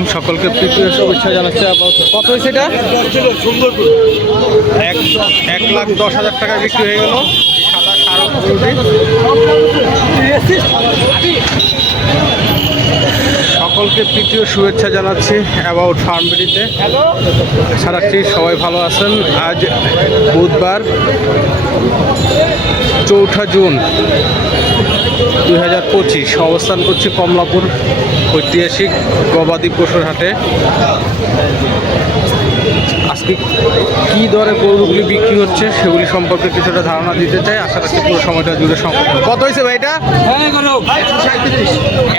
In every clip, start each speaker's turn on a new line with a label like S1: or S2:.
S1: আলাইকুম, সকলকে তৃতীয় শুভেচ্ছা জানাচ্ছি। কত হয়েছে এটা? এক লাখ দশ হাজার টাকায় বিক্রি হয়ে গেল। সাদা সার সকলকে তৃতীয় শুভেচ্ছা জানাচ্ছি অ্যাবাউট ফার্মবিডিতে সারাটি সবাই ভালো আছেন। আজ বুধবার, চৌঠা জুন। দুই হাজার পঁচিশ অবস্থান করছি কমলাপুর ঐতিহাসিক গবাদি পশুর হাটে। আজকে কী দরে গরুগুলি বিক্রি হচ্ছে সেগুলি সম্পর্কে কিছুটা ধারণা দিতে চাই। আশা রাখছি পুরো সময়টা জুড়ে সংখ্যা কত হয়েছে ভাই এটা?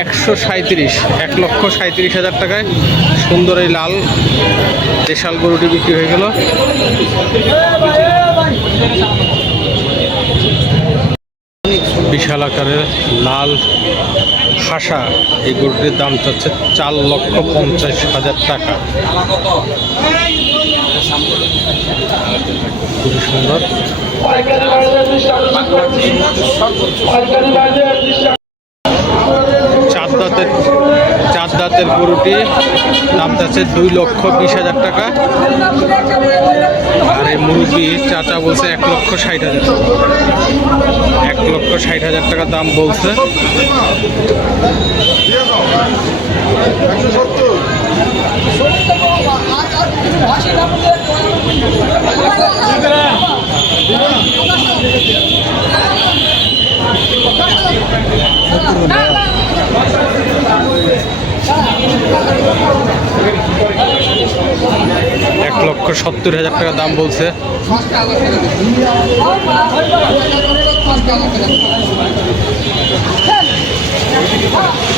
S1: একশো সাঁত্রিশ এক লক্ষ সাঁত্রিশ হাজার টাকায় সুন্দর এই লাল দেশাল গরুটি বিক্রি হয়ে গেল। বিশাল আকারের লাল হাসা এই গরুটির দাম চাচ্ছে চার লক্ষ পঞ্চাশ হাজার টাকা। খুবই সুন্দর। চার দাঁতের চার দাঁতের গরুটি দাম চাচ্ছে দুই লক্ষ বিশ হাজার টাকা। আর এই মুরগি চাচা বলছে এক লক্ষ ষাট হাজার এক লক্ষ ষাট হাজার টাকা দাম বলছে এক লক্ষ সত্তর হাজার টাকা দাম বলছে।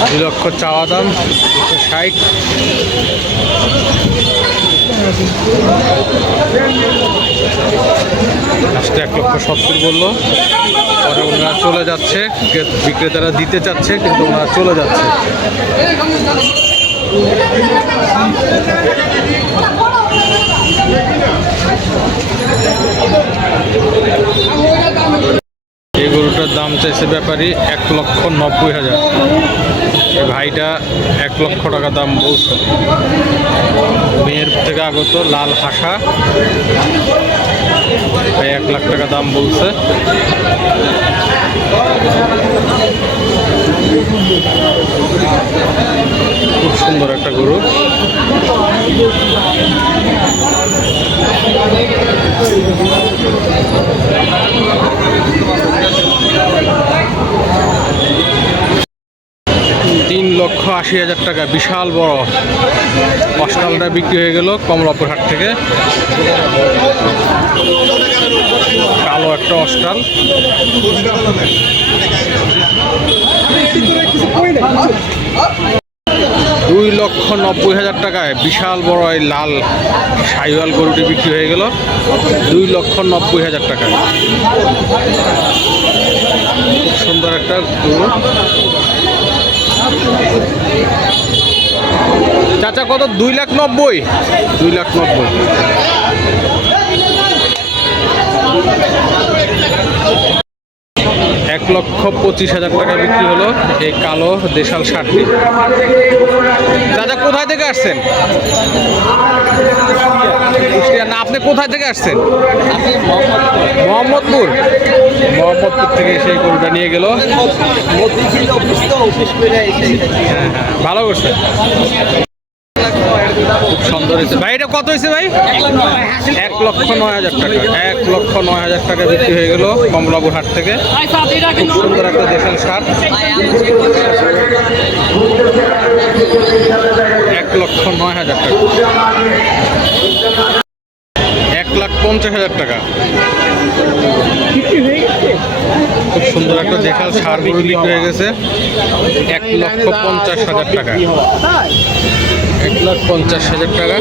S1: দুই লক্ষ চাওয়া দাম, দুশো ষাট। লাস্টে এক লক্ষ সত্তর বলল। পরে ওনারা চলে যাচ্ছে বিক্রেতারা দিতে চাচ্ছে, কিন্তু ওনারা চলে যাচ্ছে এই গরুটার চাইছে ব্যাপারী এক লক্ষ নব্বই হাজার। এই ভাইটা এক লক্ষ টাকা দাম বলছে। মেয়ের থেকে আগত লাল হাসা। ভাই এক লাখ টাকা দাম বলছে। খুব সুন্দর একটা গরু তিন লক্ষ আশি হাজার টাকা বিশাল বড় অস্টালটা বিক্রি হয়ে গেল কমলাপুর হাট থেকে। কালো একটা অস্টাল। দুই লক্ষ নব্বই হাজার টাকায় বিশাল বড় এই লাল সাইওয়াল গরুটি বিক্রি হয়ে গেল। দুই লক্ষ নব্বই হাজার টাকায়। সুন্দর একটা গরু। চাচা কত? দুই লাখ নব্বই? দুই লাখ নব্বই। এক লক্ষ পঁচিশ হাজার টাকা বিক্রি হলো এই কালো দেশাল শার্টটি। দাদা কোথায় থেকে আসছেন? না আপনি কোথায় থেকে আসছেন? মোহাম্মদপুর। মোহাম্মদপুর থেকে সেই গরুটা নিয়ে গেল। হ্যাঁ হ্যাঁ। ভালো করছে সুন্দর হয়েছে। ভাই এটা কত হয়েছে ভাই? এক লক্ষ নয় হাজার টাকা। এক লক্ষ নয় হাজার টাকা বিক্রি হয়ে গেল কমলাপুর হাট থেকে। খুব সুন্দর একটা দেশাল সার এক লক্ষ নয় হাজার টাকা। এক লাখ পঞ্চাশ হাজার টাকা। খুব সুন্দর একটা দেখাল সার গরু বিক্রি হয়ে গেছে। এক লক্ষ পঞ্চাশ হাজার টাকা। এক লাখ পঞ্চাশ হাজার টাকা।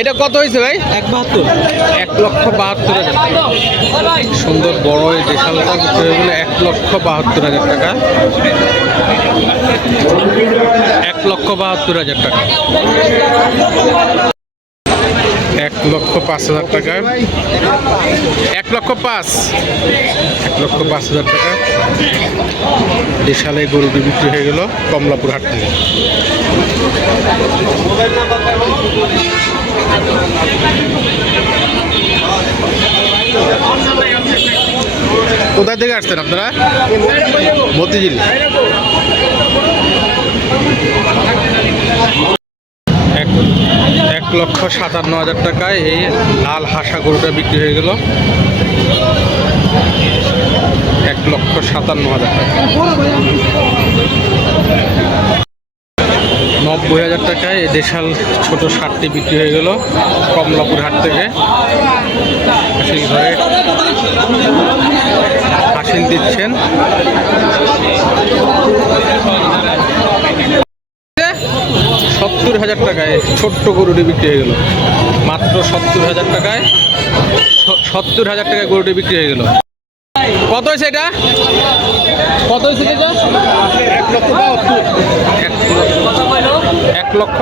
S1: এটা কত হয়েছে ভাই?
S2: এক বাহাত্তর
S1: এক লক্ষ বাহাত্তর হাজার সুন্দর বড় এই দেশালটা এক লক্ষ বাহাত্তর হাজার টাকা। এক লক্ষ বাহাত্তর হাজার টাকা। এক লক্ষ পাঁচ হাজার টাকা। এক লক্ষ পাঁচ। এক লক্ষ পাঁচ হাজার টাকা। দেশালে গরুটি বিক্রি হয়ে গেল কমলাপুর হাট থেকে। কোথা থেকে আসছেন আপনারা? মতিঝিল। এক লক্ষ সাতান্ন হাজার টাকায় এই লাল হাসা গরুটা বিক্রি হয়ে গেল। এক লক্ষ সাতান্ন হাজার টাকা। নব্বই হাজার টাকায় এই দেশাল ছোট শার্টটি বিক্রি হয়ে গেল কমলাপুর হাট থেকে। ঘরে হাসিল দিচ্ছেন সত্তর হাজার টাকায় ছোট্ট গরুটি বিক্রি হয়ে গেল। মাত্র সত্তর হাজার টাকায় সত্তর হাজার টাকায় গরুটি বিক্রি হয়ে গেল। কত হয়েছে এটা? কত হয়েছে এক লক্ষ এক লক্ষ